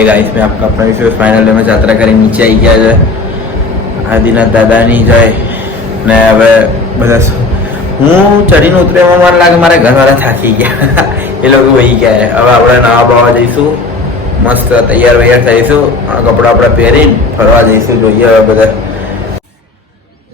Hey guys मैं आपका अपना विश्व फाइनल में यात्रा કરી નીચે આવી ગયા છે આદિનાથ દાદાની જય ને હવે બધા હું ચડીને ઉતરેમાં મને લાગે મારા ઘરવાળા થાકી ગયા એ લોકો વહી ગયા હવે આપણે નાવા બાવા જઈશું મસ્ત તૈયાર વૈયાર થઈશું કપડા આપણા પહેરીને ફરવા જઈશું જોઈએ હવે બધા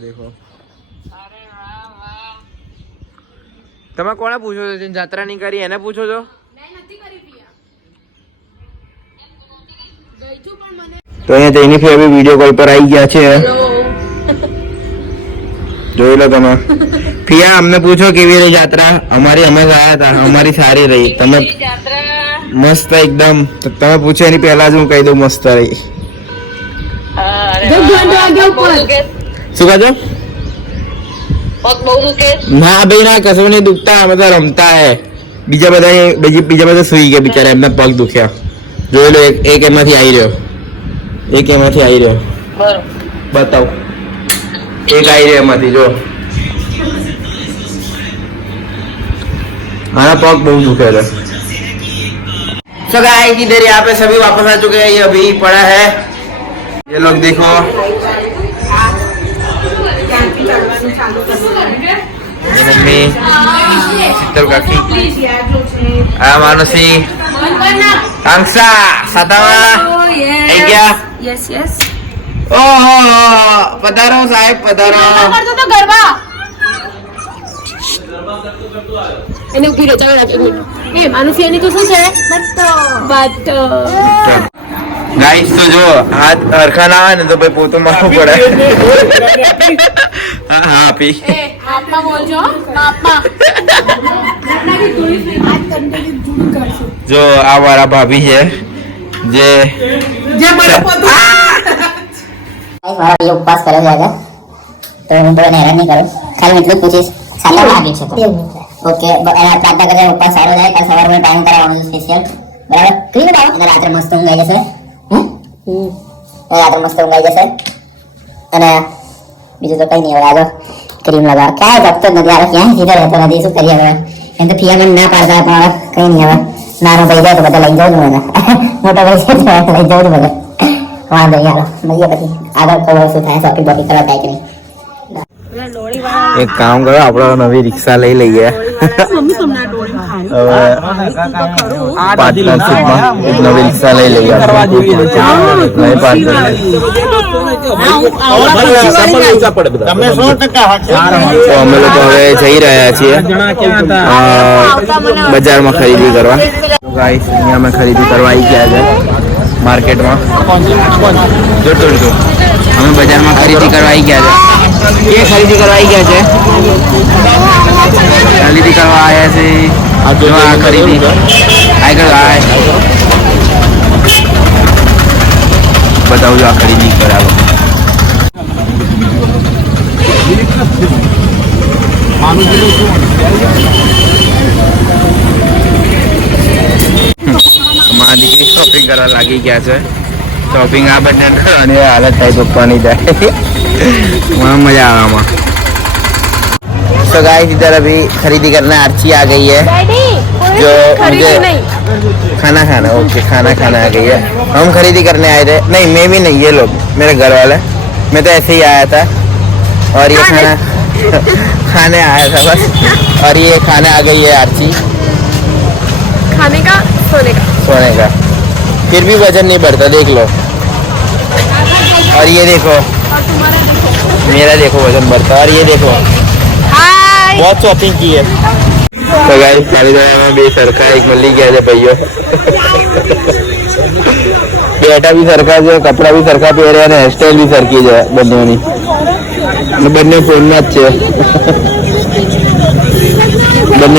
દેખો તમે કોને પૂછો છો યાત્રા નહીં કરી એને પૂછો છો तो અહીંયા જઈને ફેર વિડિયો કોલ પર આવી ગયા છે જોઈ લો તમે ફિયા અમને પૂછો કેવી રહી યાત્રા અમારી અમે ગયા હતા અમારી સારી રહી તમે મસ્ત એકદમ તમે પૂછો એની પહેલા જ હું કહી દઉં મસ્ત રહી શું કહો ના ભાઈ ના કશું નહીં દુખતા અમે તો રમતા હે બીજા બધા સુઈ ગયા બિચારા એમના પગ દુખ્યા જોઈ લો એક એમાંથી આવી રહ્યો બતાવ એક આવી રહ્યો એમાંથી જો आना पग बहुत दुखे है सो गाइस इधर यहाँ पे सभी वापस आ चुके हैं ये अभी पड़ा है ये लोग देखो मम्मी शीतल काकी मानसी आंक्षा सातावा क्या यस यस ओहो पधारो साहेब पधारो तो गरबा એને ઉભી રહે ચાલો એ માનુસી એની તો શું છે બટ ગાઈસ તો જો હાથ હરખા ના આવે ને તો ભાઈ પોતું મારવું પડે હા હા આપી એ આપમાં બોલજો આપમાં જો આ મારા ભાભી છે જે મારા ભાઈ ઉપવાસ કરે છે આજે તો હું તો હેરાન નહીં કરું ખાલી એટલું જ પૂછીશ સાલા લાગે છે તો ઓકે એના પ્રાર્થના કરે ઉપવાસ સારો જાય કાલ સવારમાં ટાઈમ કરાવવાનું સ્પેશિયલ બરાબર ક્લીન આવો અને રાત્રે મસ્ત ઊંઘ આવી જશે રાત્રે મસ્ત ઊંઘ આવી જશે અને બીજું તો કઈ નહીં હવે આજો ક્રીમ લગાવ ક્યાંય જપતો જ નથી આવે ક્યાંય સીધો રહેતો નથી શું કરીએ હવે એમ તો ફિયા મને ના પાડતા પણ હવે કઈ નહીં હવે નાનો ભાઈ જાય તો બધા લઈ જાઉં એને મોટો ભાઈ છે તો લઈ જાઉં બધા વાંધો નહીં હાલો મળીએ પછી આગળ ખબર શું થાય શોપિંગ બોપિંગ કરવા થાય કે નહીં એક કામ કરો આપણે નવી રિક્ષા લઈ લઈએ પાર્ટનરશિપમાં એક નવી રિક્ષા લઈ લઈએ અમે લોકો હવે જઈ રહ્યા છીએ બજારમાં ખરીદી કરવા ગાઈસ અહીંયા અમે ખરીદી કરવા આવી ગયા છે માર્કેટમાં જો અમે બજારમાં ખરીદી કરવા આવી ગયા છે ये खरीदी करवाई गया है खरीदी करवा आया છે આ જો આ ખરીદી આગળ આય બતાવજો આ ખરીદી કરાવો મારી દીકરી શોપિંગ કરવા લાગી ગયા છે शॉपिंग आप करने हालत है तो पानी जाए वहाँ मजा आवा तो गाइस इधर अभी खरीदी करने आर्ची आ गई है जो मुझे खाना खाना ओके खाना खाना आ गई है हम खरीदी करने आए थे नहीं मैं भी नहीं ये लोग मेरे घर वाले मैं तो ऐसे ही आया था और ये खाना खाने आया था बस और ये खाने आ गई है आर्ची खाने का सोने का फिर भी वजन नहीं बढ़ता देख लो और ये देखो मेरा देखो वजन बढ़ता और ये देखो बहुत शॉपिंग की है तो गाइस खरीदारी में सरकार एक मिली गया है भाइयों बेटा भी सरकार जो कपड़ा भी सरकार पहरे અને હેરસ્ટાઈલ भी સરકી છે બંનેની અને બંને ફોનમાં જ છે બંને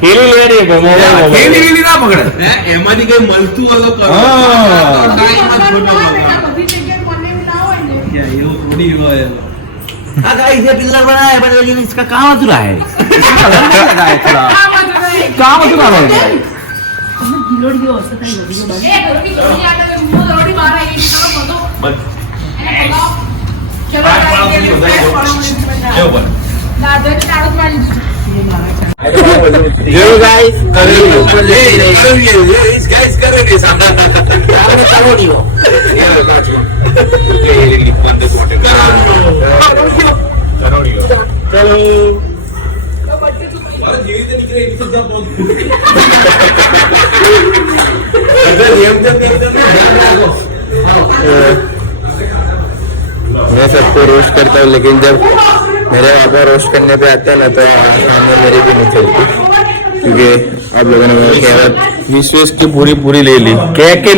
ખેલી લેડી ખેલી ના પકડે એમાંથી કઈ મળતું હોય તો કરો હા ટાઈમ જ ફોટો બધી જગ્યાએ મને ના હોય ને એવું થોડી હોય हाँ गाइस ये पिलर बना है पर लेकिन इसका काम अधूरा है काम अधूरा है जो गाइस गाइस करेंगे सामने चलो नहीं हो चलो मैं सबको रोस्ट करता हूँ लेकिन जब मेरे पापा रोस्ट करने पे आते हैं ना तो सामने मेरी भी नहीं चलती क्योंकि आप लोगों ने वो कहावत विश्वेश की पूरी ले ली कह के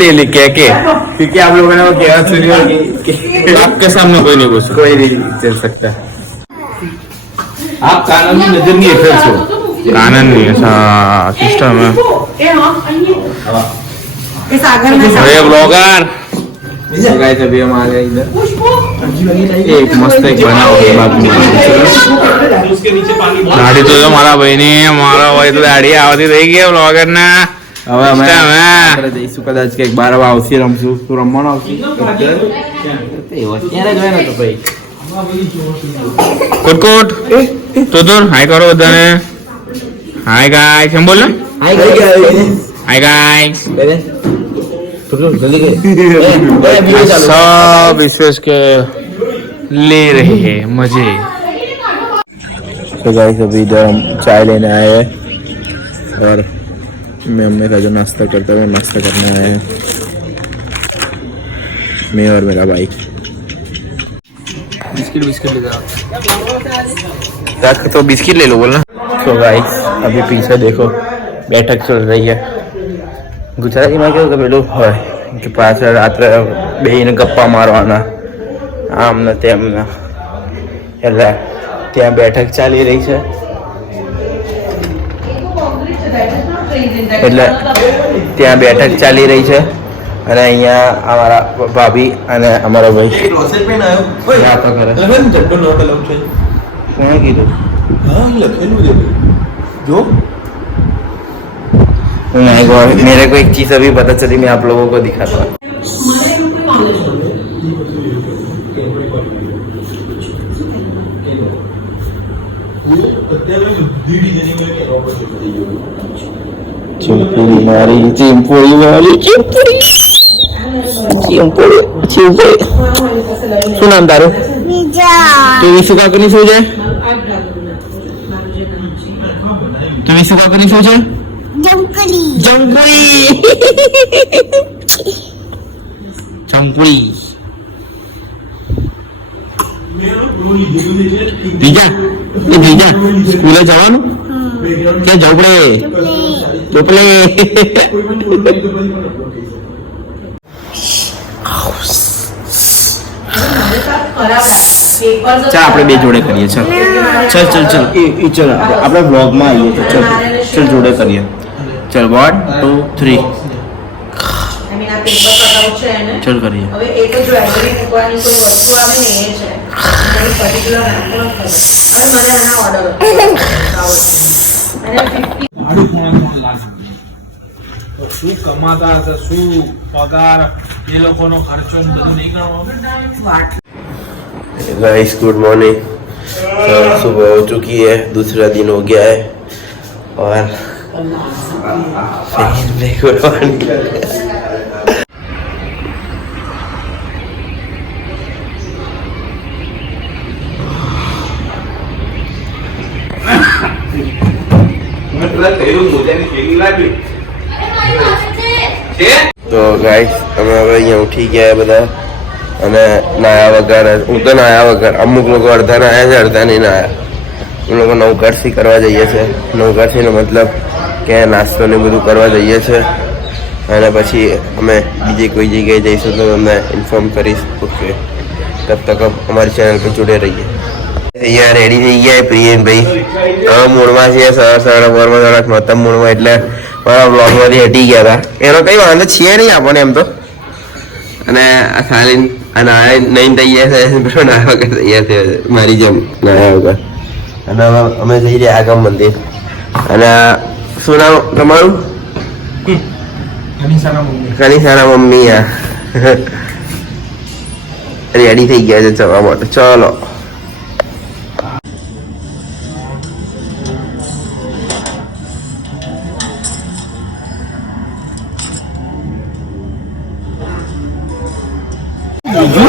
क्योंकि आप लोगों ने वो कहावत सुनी होगी कि आपके सामने कोई नहीं घुस कोई नहीं चल सकता आप कानून में नजर नहीं है फिर सो कानून नहीं ऐसा सिस्टम है अरे ब्लॉगर गाइस अभी हम आ गए इधर एक मस्त एक बना हुआ दाढ़ी तो मारा बहनी मारा भाई तो दाढ़ी આવતી થઈ ગઈ બ્લોગર ના હવે અમે જઈશું કદાચ કે 12 આવશે રમશું તું રમવાનો આવશે અત્યારે જોયે ને તો ભાઈ કોટ તો હાય કરો બધાને હાય ગાઈસ એમ બોલ ને હાય ગાઈસ सब विशेष के ले रहे हैं मजे तो गाइस अभी इधर हम चाय लेने आए हैं और मैं अम्मी का जो नाश्ता करता हूँ नाश्ता करने आए हैं मैं और मेरा भाई बिस्किट ले जाओ तो बिस्किट ले लो बोलना तो गाइस अभी पीछे देखो बैठक चल रही है ગુજરાતીમાં કેવું કે પેલું હોય કે પાછળ રાત્રે બેહીને ગપ્પા મારવાના આમ ને તેમ ને એટલે ત્યાં બેઠક ચાલી રહી છે એટલે ત્યાં બેઠક ચાલી રહી છે અને અહીંયા અમારા ભાભી અને અમારો ભાઈ વાતો કરે કોણે કીધું લખેલું જો मेरे को एक चीज अभी पता चली मैं आप लोगों को दिखाता हूँ चिंपुड़ी मारी શું નામ તારું તું વિશુ કાકુની શું છે તું વિશુ કાકુની શું છે ચંપુડી બીજા સ્કૂલે જવાનું કે ઝોપડે ચાલ આપણે બે જોડે કરીએ ચાલ આપણે બ્લોગમાં આવીએ ચાલ જોડે કરીએ चल 1 2 3 चल करिए હવે એ તો જો એગ્રી મૂકવાની કોઈ વસ્તુ આવે ને એ છે મારી પર્ટિક્યુલર નામ અને મને આના ઓર્ડર તો શું કમાતા હશે શું પગાર એ લોકોનો ખર્ચો બધું નહીં ગણવાનું गाइस गुड मॉर्निंग सुबह हो चुकी है दूसरा दिन हो गया है और गुड मॉर्निंग તો ગાઈસ અમે હવે અહીંયા ઉઠી ગયા બધા અને નાયા વગર હું તો નાયા વગર અમુક લોકો અડધા નાયા છે અડધા નહીં નાયા એ લોકો નવકારસી કરવા જઈએ છે નવકારસીનો મતલબ કે નાસ્તો ને બધું કરવા જઈએ છે અને પછી અમે બીજી કોઈ જગ્યાએ જઈશું તો તમને ઇન્ફોર્મ કરીશ ઓકે તબ તક અમારી ચેનલ પર જોડે રહીએ અહીંયા રેડી થઈ ગયા પ્રિયનભાઈ મૂળમાં છે સવારના થોડાક મહત્તમ મૂળમાં એટલે મારા બ્લોગમાંથી હટી ગયા હતા એનો કંઈ વાંધો છે નહીં આપણને એમ તો અને આ સાલીન અને આ નહીં તૈયાર થયા પેલો ના વગર તૈયાર થયો છે મારી જેમ નાયા વગર. અને હવે અમે જઈ રહ્યા આગમ મંદિર. અને શું નામ તમારું? કનિષાના મમ્મી આ રેડી થઈ ગયા છે જવા માટે. ચલો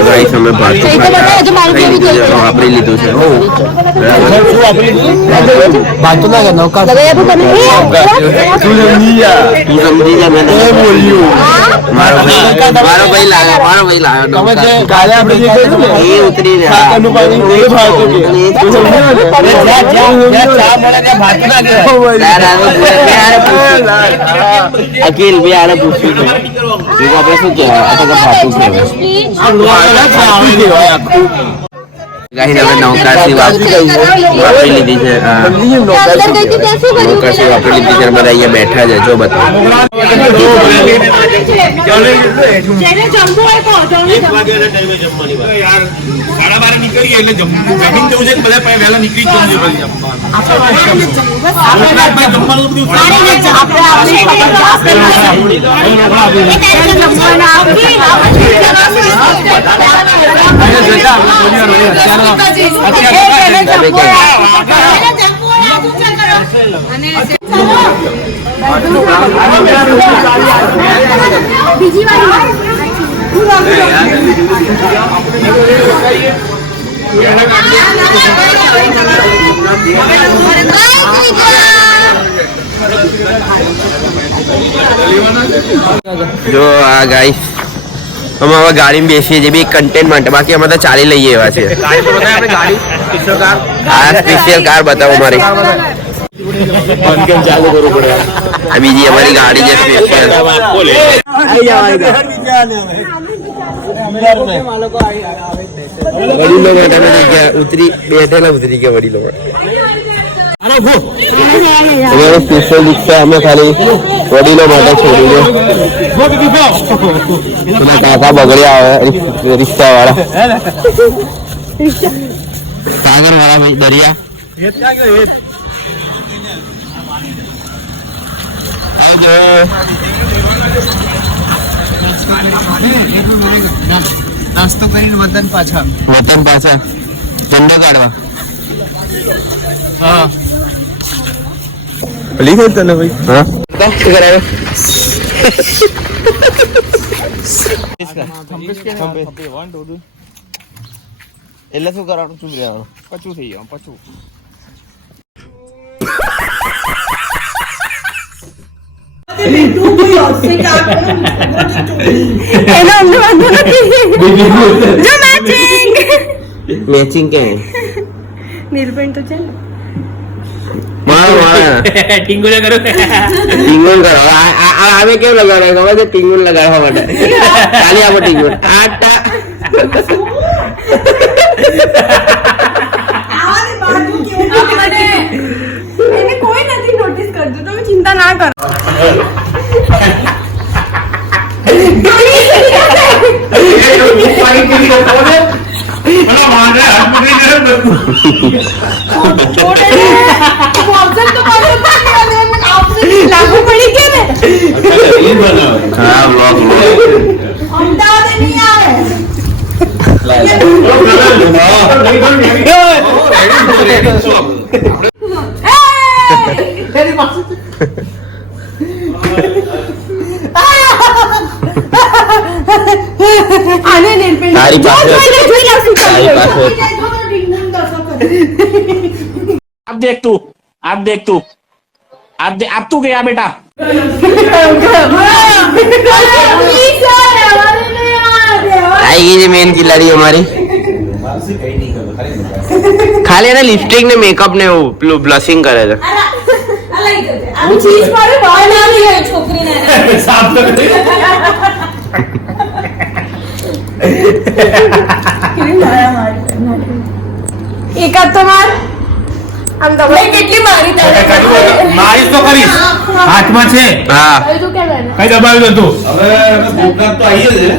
ગાઈસ અમે વાપરી લીધું છે. बात ना करना का તું સમજી જા. મેં મારો ભાઈ લાવ્યો काले આપણે જે કહ્યું ને એ ઉતરી રહ્યા. કાકાનું પાણી એ ભાવતું કે તું સમજ્યો ને ચા મને ત્યાં ભાત ના કે અકીલ બે આને પૂછ્યું હતું બીજું આપણે શું કહેવાય આ તો ભાતું છે. ગાઈસ હવે નૌકાથી વાપરી લીધી છે. નૌકાથી વાપરી લીધી છે. બધા અહીંયા બેઠા છે. જો બતાવો બીજી વાર જો આ ગાઈસ અમે હવે ગાડીમાં બેસીએ છીએ બી કન્ટેન્ટ માટે. બાકી અમે તો ચાલી લઈએ એવા છે. આ સ્પેશિયલ કાર બતાવો મારી. ચાલુ કરવું પડે. આ બીજી અમારી ગાડી છે સ્પેશિયલ. વડીલો માટે અમે જગ્યા ઉતરી ગયા વડીલો માટે. સ્પેશિયલ રિક્ષા અમે ખાલી વડીલો માટે છોડી દો. કાકા બગડ્યા આવે રિક્ષા વાળા. સાગર વાળા ભાઈ દરિયા નાસ્તો કરીને વતન પાછા ઝંડો કાઢવા. હા ભલી ગઈ તને ભાઈ. હા શું કરાવે એટલે શું કરવાનું? શું રહેવાનું? પચું થઈ ગયું પચું. મેચિંગ કે નીલપેન્ટ તો છે ને ટિંગુલ કરો. આવે કેમ લગાડે ખબર છે? ટિંગુલ લગાડવા માટે. ખાલી આપો ટિંગુલ. એને કોઈ નથી નોટિસ કરતું. તમે ચિંતા ના કરો. લાગુ પડી ગયા ને. હા વ્લોગ અમદાવાદ નહીં આવે. આને નેલપેન્ટ તારી પાસે आप देख तू अब तू गया बेटा. आई गई मेन खिलाड़ी हमारी. ખાલી એને લિપસ્ટિક ને મેકઅપ ને એવું પેલું બ્લશિંગ કરે છે. એકાદ તો માર આમ તો કેટલી મારી તારે મારીશ તો કરીશ. હાથમાં છે. હા તું કે કઈ દબાવ્યું તું? હવે ભૂખ તો આવી છે.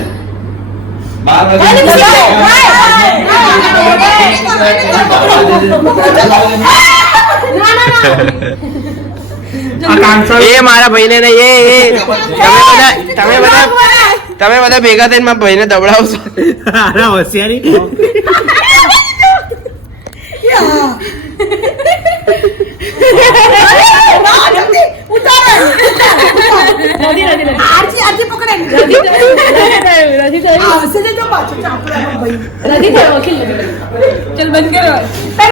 એ મારા ભાઈને નહીં તમે બધા ભેગા થઈને મારા ભાઈને દબડાવશો. ચલ બંધ કરો.